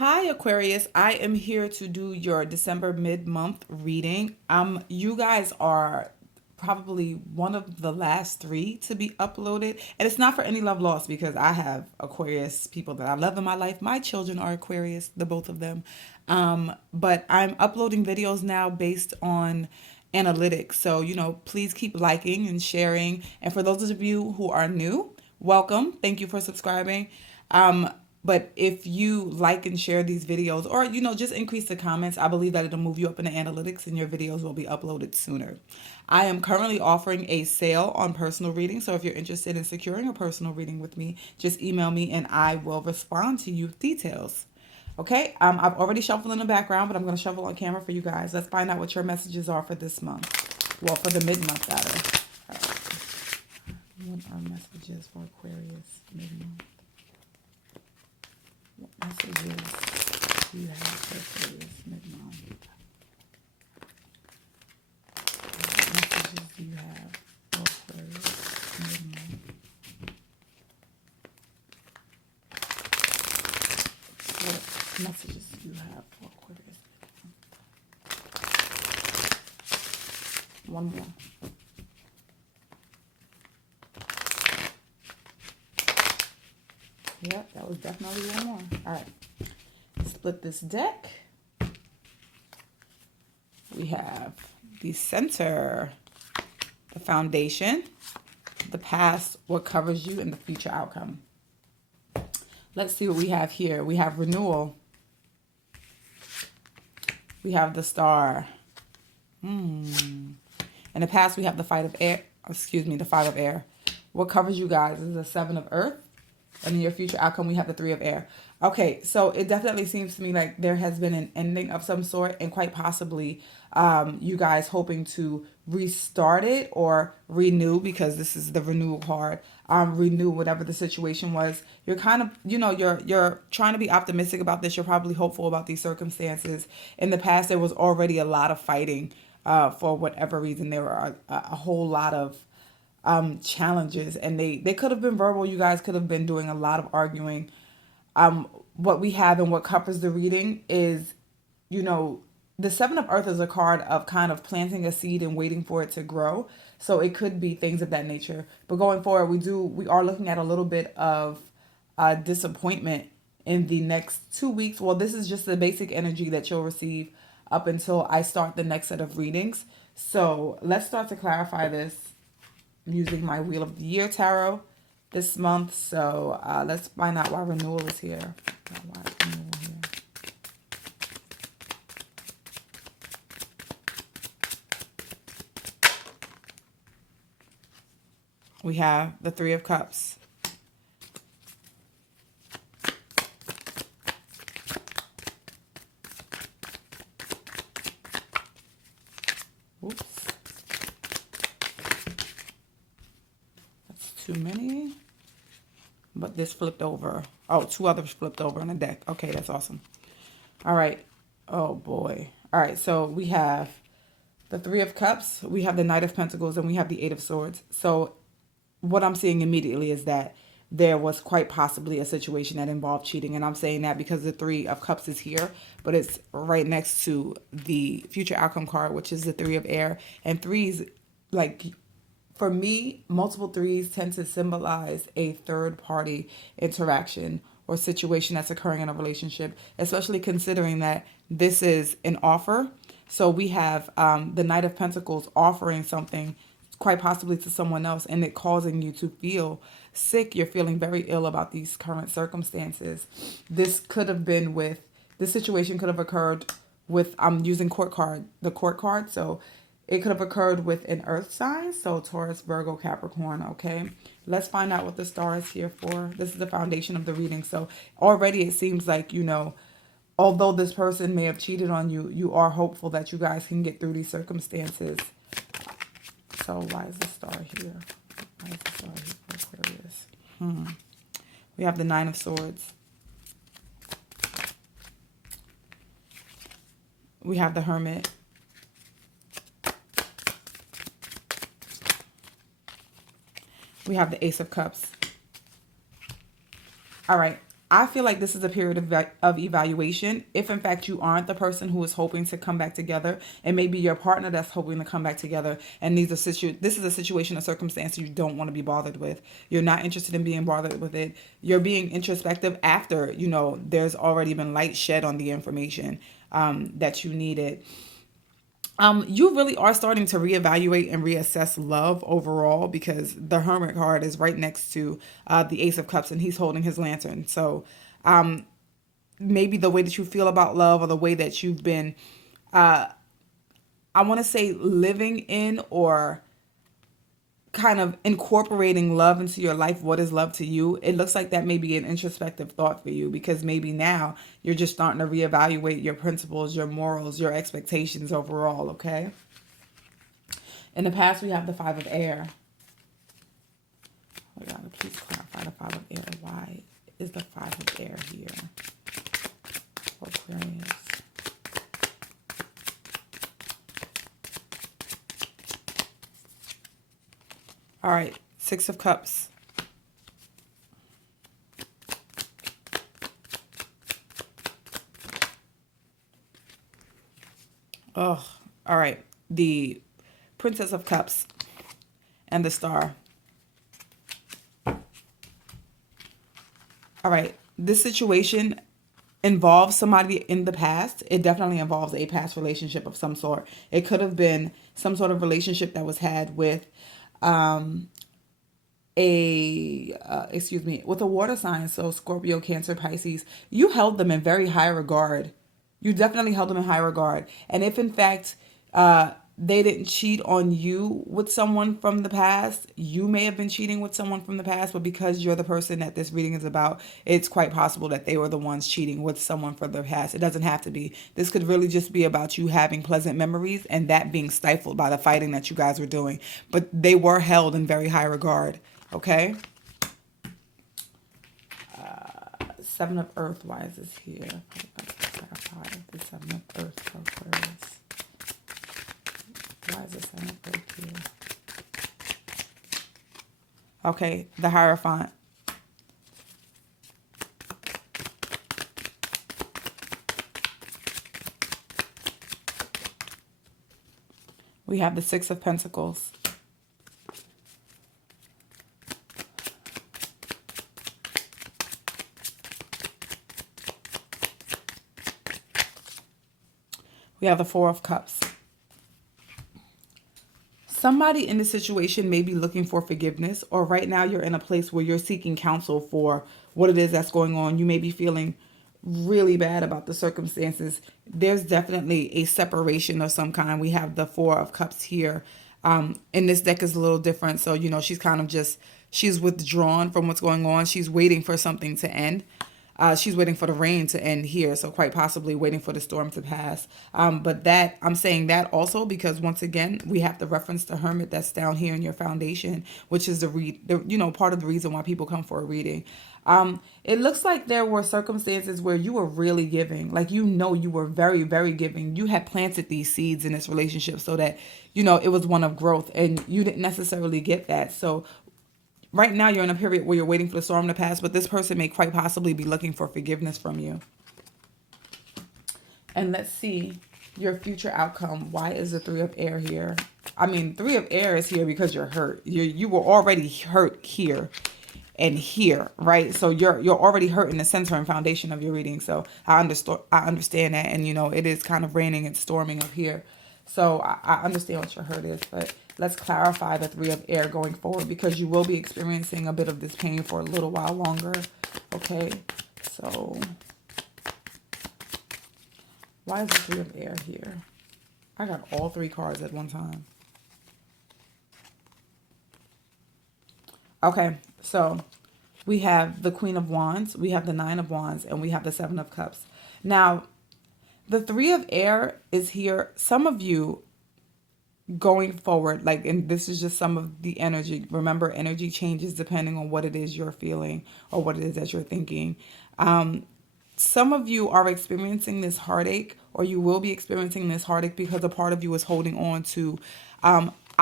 Hi Aquarius, I am here to do your December mid-month reading. You guys are probably one of the last three to be uploaded, and it's not for any love lost because I have Aquarius people that I love in my life. My children are Aquarius, the both of them. But I'm uploading videos now based on analytics. So, please keep liking and sharing. And for those of you who are new, welcome. Thank you for subscribing. But if you like and share these videos or, just increase the comments, I believe that it'll move you up in the analytics and your videos will be uploaded sooner. I am currently offering a sale on personal reading. So if you're interested in securing a personal reading with me, just email me and I will respond to you with details. Okay, I've already shuffled in the background, but I'm going to shuffle on camera for you guys. Let's find out what your messages are for this month. Well, for the mid-month, rather. What are messages for Aquarius mid-month? What messages do you have for Aquarius mid-month? What messages do you have for Aquarius mid-month? What messages do you have for Aquarius mid-month? One more. Yep, that was definitely one more. All right. Split this deck. We have the center, the foundation, the past, what covers you, and the future outcome. Let's see what we have here. We have renewal. We have the star. In the past, we have the the five of air. What covers you guys is the seven of earth. And in your future outcome, we have the three of air. Okay, so it definitely seems to me like there has been an ending of some sort and quite possibly you guys hoping to restart it or renew, because this is the renewal card. Renew whatever the situation was. You're kind of, you're trying to be optimistic about this. You're probably hopeful about these circumstances. In the past, there was already a lot of fighting for whatever reason. There were a whole lot of challenges, and they could have been verbal. You guys could have been doing a lot of arguing. What we have and what covers the reading is, the seven of earth is a card of kind of planting a seed and waiting for it to grow. So it could be things of that nature. But going forward, we are looking at a little bit of disappointment in the next 2 weeks. Well, this is just the basic energy that you'll receive up until I start the next set of readings. So let's start to clarify this using my Wheel of the Year tarot this month. So let's find out why renewal is here. Why is renewal here? We have the Three of Cups. Oops. That's too many. But this flipped over. Oh, two others flipped over in the deck. Okay, that's awesome. All right. Oh, boy. All right, so we have the Three of Cups, we have the Knight of Pentacles, and we have the Eight of Swords. So what I'm seeing immediately is that there was quite possibly a situation that involved cheating. And I'm saying that because the Three of Cups is here, but it's right next to the future outcome card, which is the Three of Air. And threes, like, for me, multiple threes tend to symbolize a third party interaction or situation that's occurring in a relationship, especially considering that this is an offer. So we have the Knight of Pentacles offering something quite possibly to someone else, and it causing you to feel sick. You're feeling very ill about these current circumstances. This situation could have occurred with, I'm using the court card. So it could have occurred with an earth sign. So Taurus, Virgo, Capricorn. Okay. Let's find out what the star is here for. This is the foundation of the reading. So already it seems like, although this person may have cheated on you, you are hopeful that you guys can get through these circumstances. So why is the star here? Why is the star here for Aquarius? We have the Nine of Swords. We have the Hermit. We have the Ace of Cups. All right. I feel like this is a period of evaluation. If in fact you aren't the person who is hoping to come back together, and maybe your partner that's hoping to come back together, and this is a situation, a circumstance you don't want to be bothered with. You're not interested in being bothered with it. You're being introspective after, there's already been light shed on the information that you needed. You really are starting to reevaluate and reassess love overall, because the Hermit card is right next to the Ace of Cups, and he's holding his lantern. So maybe the way that you feel about love, or the way that you've been, I want to say, living in, or kind of incorporating love into your life. What is love to you? It looks like that may be an introspective thought for you, because maybe now you're just starting to reevaluate your principles, your morals, your expectations overall, okay? In the past, we have the Five of Air. Oh, God, please clarify the Five of Air. Why is the Five of Air here? Aquarius. All right, Six of Cups. Oh, all right. The Princess of Cups and the Star. All right, this situation involves somebody in the past. It definitely involves a past relationship of some sort. It could have been some sort of relationship that was had with with a water sign, so Scorpio, Cancer, Pisces. You held them in very high regard. You definitely held them in high regard. And if in fact they didn't cheat on you with someone from the past, you may have been cheating with someone from the past, but because you're the person that this reading is about, it's quite possible that they were the ones cheating with someone from the past. It doesn't have to be. This could really just be about you having pleasant memories and that being stifled by the fighting that you guys were doing. But they were held in very high regard. Okay? Seven of Earth. Why is this here? The Seven of Earth for Aquarius. Why is the Seven of Earth here? Okay, the Hierophant. We have the Six of Pentacles. We have the Four of Cups. Somebody in this situation may be looking for forgiveness, or right now you're in a place where you're seeking counsel for what it is that's going on. You may be feeling really bad about the circumstances. There's definitely a separation of some kind. We have the Four of Cups here. And this deck is a little different. So, she's kind of she's withdrawn from what's going on. She's waiting for something to end. She's waiting for the rain to end here, so quite possibly waiting for the storm to pass. But I'm saying that also because, once again, we have to reference the Hermit that's down here in your foundation, which is part of the reason why people come for a reading. It looks like there were circumstances where you were really giving, like you were very, very giving. You had planted these seeds in this relationship so that it was one of growth, and you didn't necessarily get that. So right now, you're in a period where you're waiting for the storm to pass, but this person may quite possibly be looking for forgiveness from you. And let's see your future outcome. Why is the Three of Air here? I mean, Three of Air is here because you're hurt. You were already hurt here and here, right? So you're already hurt in the center and foundation of your reading. So I understand that, and it is kind of raining and storming up here. So I understand what your hurt is, but let's clarify the Three of Air going forward, because you will be experiencing a bit of this pain for a little while longer. Okay, so why is the Three of Air here? I got all three cards at one time. Okay, so we have the Queen of Wands, we have the Nine of Wands, and we have the Seven of Cups. Now, the Three of Air is here. Some of you going forward, and this is just some of the energy. Remember, energy changes depending on what it is you're feeling or what it is that you're thinking. Some of you are experiencing this heartache, or you will be experiencing this heartache because a part of you is holding on to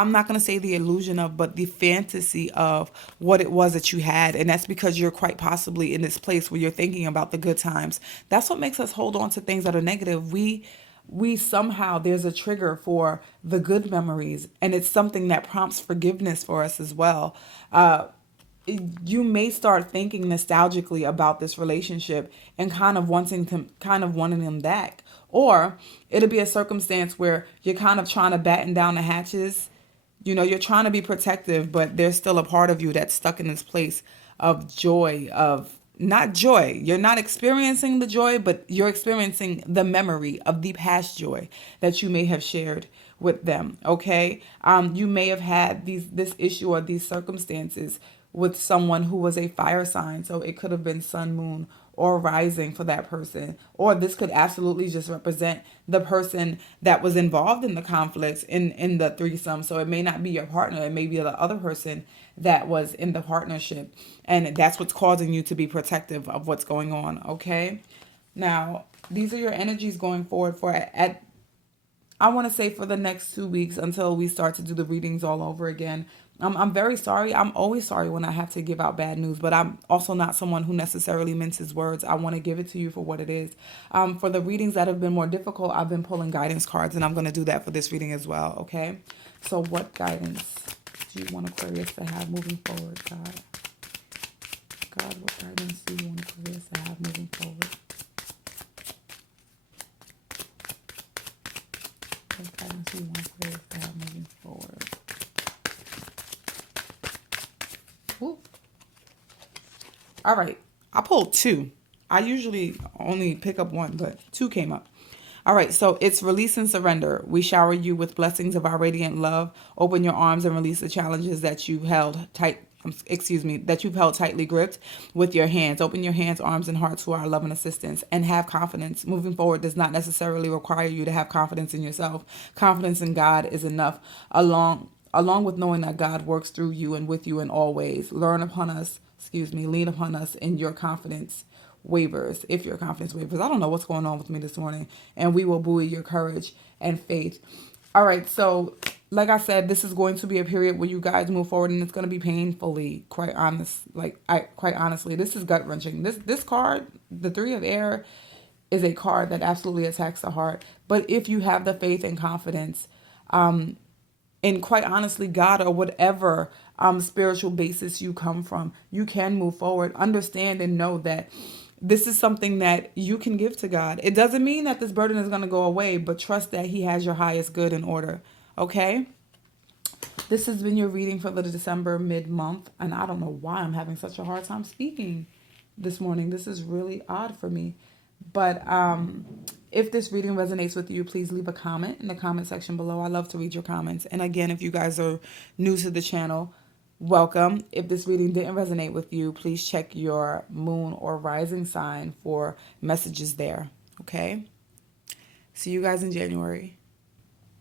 I'm not going to say the illusion of, but the fantasy of what it was that you had. And that's because you're quite possibly in this place where you're thinking about the good times. That's what makes us hold on to things that are negative. We somehow, there's a trigger for the good memories, and it's something that prompts forgiveness for us as well. You may start thinking nostalgically about this relationship and kind of wanting them back, or it'll be a circumstance where you're kind of trying to batten down the hatches. You're trying to be protective, but there's still a part of you that's stuck in this place of joy, of not joy. You're not experiencing the joy, but you're experiencing the memory of the past joy that you may have shared with them. Okay. You may have had this issue or these circumstances with someone who was a fire sign. So it could have been sun, moon, or rising for that person. Or this could absolutely just represent the person that was involved in the conflicts in the threesome. So it may not be your partner. It may be the other person that was in the partnership. And that's what's causing you to be protective of what's going on. Okay. Now, these are your energies going forward I want to say for the next 2 weeks until we start to do the readings all over again. I'm very sorry. I'm always sorry when I have to give out bad news, but I'm also not someone who necessarily minces words. I want to give it to you for what it is. For the readings that have been more difficult, I've been pulling guidance cards, and I'm going to do that for this reading as well. Okay. So what guidance do you want Aquarius to have moving forward, God? God, what guidance do you want Aquarius to have moving forward? What guidance do you want Aquarius to have moving forward? Woo. All right. I pulled two. I usually only pick up one, but two came up. All right. So it's release and surrender. We shower you with blessings of our radiant love. Open your arms and release the challenges that you've held tight. That you've held tightly gripped with your hands. Open your hands, arms, and hearts to our love and assistance, and have confidence. Moving forward does not necessarily require you to have confidence in yourself. Confidence in God is enough, along with knowing that God works through you and with you in all ways. Lean upon us in your confidence wavers. If your confidence wavers, I don't know what's going on with me this morning, and we will buoy your courage and faith. All right, so like I said, this is going to be a period where you guys move forward, and it's going to be painfully, quite honestly, this is gut wrenching. This card, the Three of Air, is a card that absolutely attacks the heart. But if you have the faith and confidence, and quite honestly, God or whatever spiritual basis you come from, you can move forward. Understand and know that this is something that you can give to God. It doesn't mean that this burden is going to go away, but trust that He has your highest good in order. Okay? This has been your reading for the December mid-month, and I don't know why I'm having such a hard time speaking this morning. This is really odd for me. But if this reading resonates with you, please leave a comment in the comment section below. I love to read your comments. And again, if you guys are new to the channel, welcome. If this reading didn't resonate with you, please check your moon or rising sign for messages there. Okay? See you guys in January.